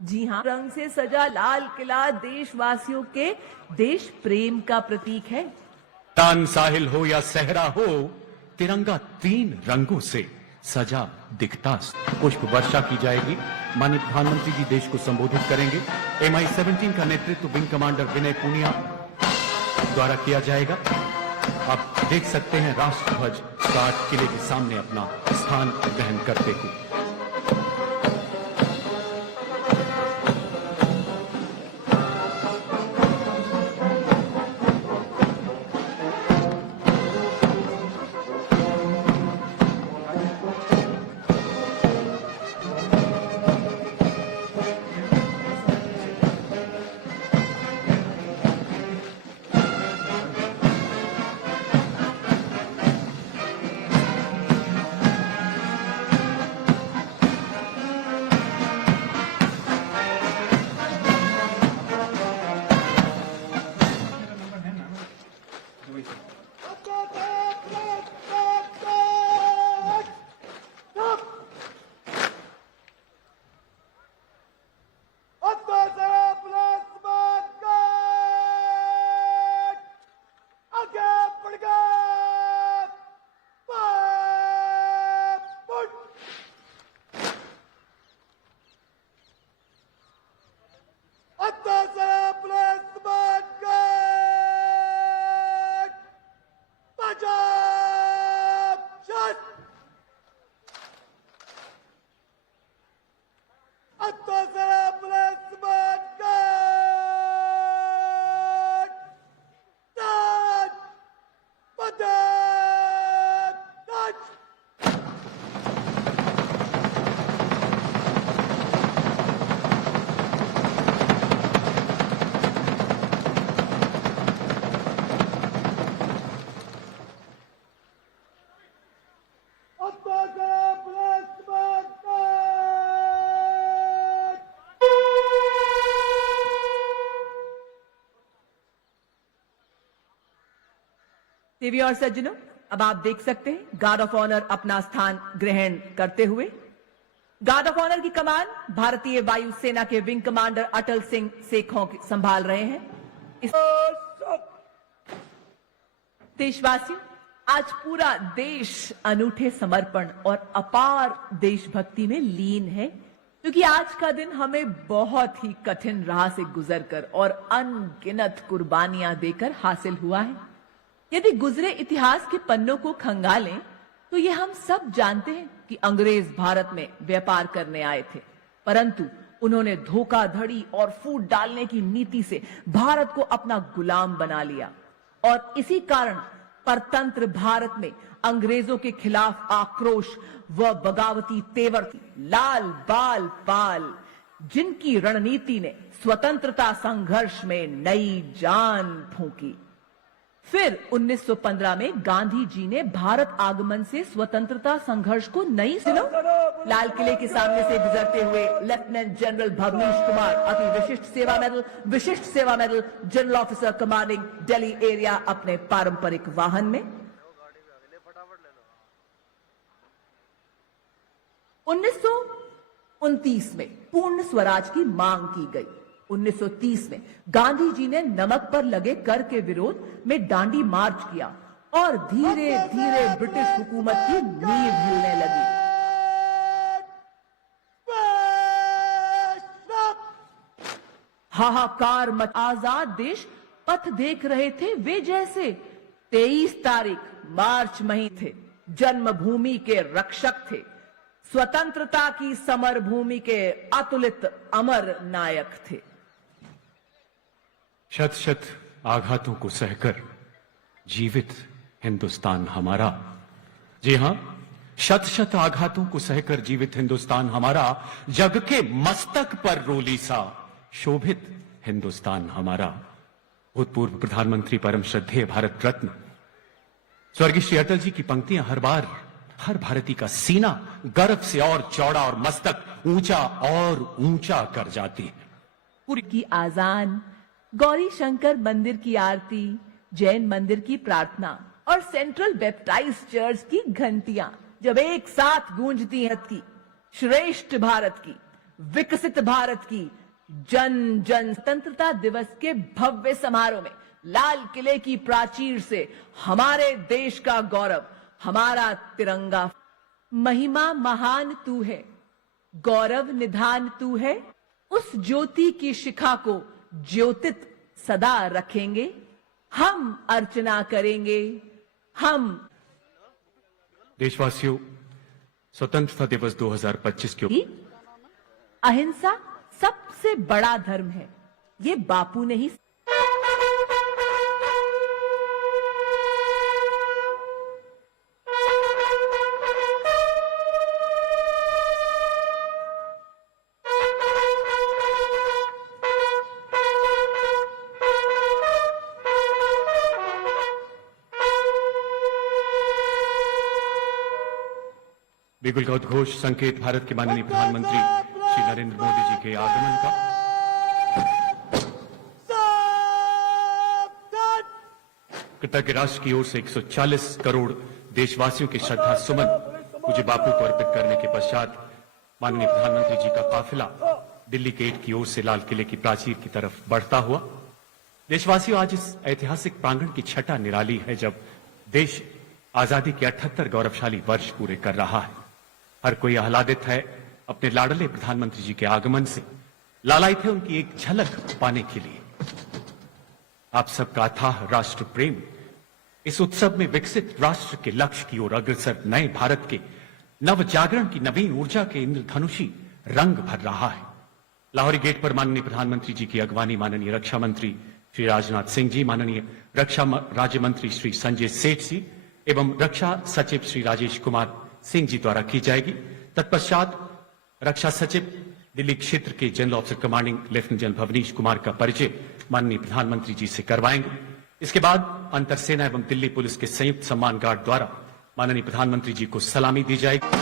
जी हाँ, रंग से सजा लाल किला देशवासियों के देश प्रेम का प्रतीक है। तान साहिल हो या सहरा हो, तिरंगा 3 रंगों से सजा दिखता। पुष्प वर्षा की जाएगी। माननीय प्रधानमंत्री जी देश को संबोधित करेंगे। MI-17 का नेतृत्व विंग कमांडर विनय पूनिया द्वारा किया जाएगा। आप देख सकते हैं राष्ट्रध्वज स्कार्ड किले के सामने अपना स्थान ग्रहण करते हुए। देवी और सज्जनों, अब आप देख सकते हैं गार्ड ऑफ ऑनर अपना स्थान ग्रहण करते हुए। गार्ड ऑफ ऑनर की कमान भारतीय वायुसेना के विंग कमांडर अटल सिंह सेखों संभाल रहे हैं। देशवासियों, आज पूरा देश अनूठे समर्पण और अपार देशभक्ति में लीन है, क्योंकि आज का दिन हमें बहुत ही कठिन राह से गुजरकर और अनगिनत कुर्बानियां देकर हासिल हुआ है। यदि गुजरे इतिहास के पन्नों को खंगालें तो ये हम सब जानते हैं कि अंग्रेज भारत में व्यापार करने आए थे, परंतु उन्होंने धोखाधड़ी और फूट डालने की नीति से भारत को अपना गुलाम बना लिया और इसी कारण परतंत्र भारत में अंग्रेजों के खिलाफ आक्रोश व बगावती तेवर थी। लाल बाल पाल, जिनकी रणनीति ने स्वतंत्रता संघर्ष में नई जान फूंकी। फिर 1915 में गांधी जी ने भारत आगमन से स्वतंत्रता संघर्ष को नई सुनो। लाल किले के सामने से गुजरते हुए लेफ्टिनेंट जनरल भवनीश कुमार अति विशिष्ट सेवा medal general officer commanding Delhi area अपने पारंपरिक वाहन में। 1929 में पूर्ण स्वराज की मांग की गई। 1930 में गांधी जी ने नमक पर लगे कर के विरोध में दांडी मार्च किया और धीरे धीरे ब्रिटिश हुकूमत की नींव हिलने लगी। हाहाकार मच आजाद देश पथ देख रहे थे वे जैसे 23 तारीख मार्च महीने थे। जन्मभूमि के रक्षक थे, स्वतंत्रता की समर भूमि के अतुलित अमर नायक थे। शत शत आघातों को सहकर जीवित हिंदुस्तान हमारा। जी हां, शत शत आघातों को सहकर जीवित हिंदुस्तान हमारा, जग के मस्तक पर रोली सा शोभित हिंदुस्तान हमारा। भूतपूर्व प्रधानमंत्री परम श्रद्धेय भारत रत्न स्वर्गीय श्री अटल जी की पंक्तियां हर बार हर भारतीय का सीना गर्व से और चौड़ा और मस्तक ऊंचा और ऊंचा कर जाती है। पूरी की आजान, गौरी शंकर मंदिर की आरती, जैन मंदिर की प्रार्थना और सेंट्रल बैप्टाइज्ड चर्च की घंटियां जब एक साथ गूंजती हैं की श्रेष्ठ भारत की विकसित भारत की जन जन स्वतंत्रता दिवस के भव्य समारोह में लाल किले की प्राचीर से हमारे देश का गौरव, हमारा तिरंगा। महिमा महान तू है, गौरव निधान तू है, उस ज्योति की शिखा को ज्योतित सदा रखेंगे, हम अर्चना करेंगे, हम। देशवासियों, स्वतंत्रता दिवस 2025 के अहिंसा सबसे बड़ा धर्म है, ये बापू ने ही। बिगुल का उद्घोष संकेत भारत के माननीय प्रधानमंत्री श्री नरेंद्र मोदी जी के आगमन का। कृतज्ञ राष्ट्र की ओर से 140 करोड़ देशवासियों के श्रद्धा सुमन पूज्य बापू को अर्पित करने के पश्चात माननीय प्रधानमंत्री जी का काफिला दिल्ली गेट की ओर से लाल किले की प्राचीर की तरफ बढ़ता हुआ। देशवासियों, आज इस ऐतिहासिक प्रांगण की छठा निराली है जब देश आजादी के 78 गौरवशाली वर्ष पूरे कर रहा है। हर कोई आह्लादित है अपने लाडले प्रधानमंत्री जी के आगमन से, लालायित है उनकी एक झलक पाने के लिए। आप सबका अथाह राष्ट्र प्रेम इस उत्सव में विकसित राष्ट्र के लक्ष्य की ओर अग्रसर नए भारत के नव जागरण की नवीन ऊर्जा के इंद्रधनुषी रंग भर रहा है। लाहौरी गेट पर माननीय प्रधानमंत्री जी की अगवानी माननीय रक्षा मंत्री श्री राजनाथ सिंह जी, माननीय रक्षा राज्य मंत्री श्री संजय सेठ जी एवं रक्षा सचिव श्री राजेश कुमार सिंह जी द्वारा की जाएगी। तत्पश्चात रक्षा सचिव दिल्ली क्षेत्र के general officer commanding lieutenant general Bhavnish Kumar का परिचय माननीय प्रधानमंत्री जी से करवाएंगे। इसके बाद अंतर सेना एवं दिल्ली पुलिस के संयुक्त सम्मान गार्ड द्वारा माननीय प्रधानमंत्री जी को सलामी दी जाएगी।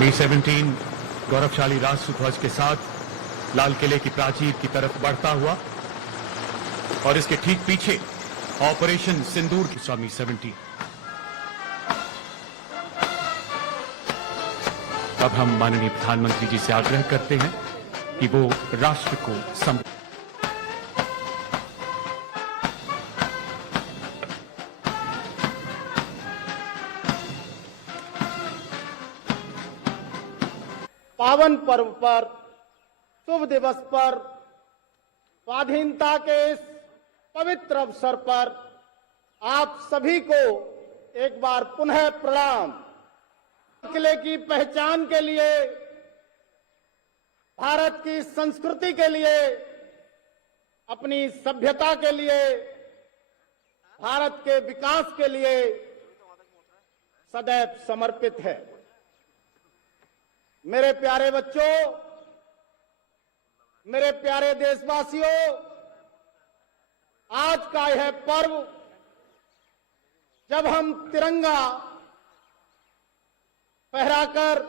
मी 17 गौरवशाली राष्ट्र ध्वज के साथ लाल किले की प्राचीर की तरफ बढ़ता हुआ और इसके ठीक पीछे ऑपरेशन सिंदूर की स्वामी 17। अब हम माननीय प्रधानमंत्री जी से आग्रह करते हैं कि वो राष्ट्र को पावन पर्व पर, शुभ दिवस पर, स्वाधीनता के इस पवित्र अवसर पर आप सभी को एक बार पुनः प्रणाम। किले की पहचान के लिए, भारत की संस्कृति के लिए, अपनी सभ्यता के लिए, भारत के विकास के लिए सदैव समर्पित है। मेरे प्यारे बच्चों, मेरे प्यारे देशवासियों, आज का यह पर्व जब हम तिरंगा फहराकर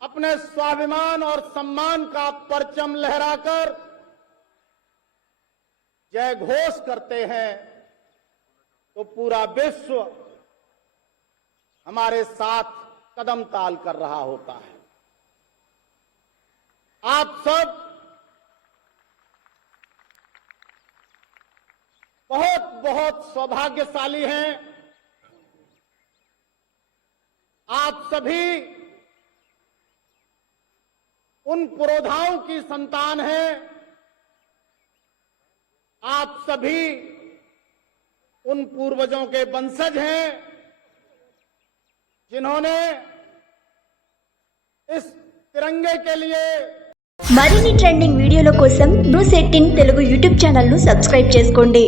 अपने स्वाभिमान और सम्मान का परचम लहराकर जय घोष करते हैं तो पूरा विश्व हमारे साथ कदम ताल कर रहा होता है। आप सब बहुत बहुत सौभाग्यशाली हैं। आप सभी उन पुरोधाओं की संतान हैं। आप सभी उन पूर्वजों के वंशज हैं जिन्होंने इस तिरंगे के लिए మరిన్ని ట్రెండింగ్ వీడియోల కోసం న్యూస్ 18 తెలుగు యూట్యూబ్ ఛానల్ ను సబ్స్క్రైబ్ చేసుకోండి।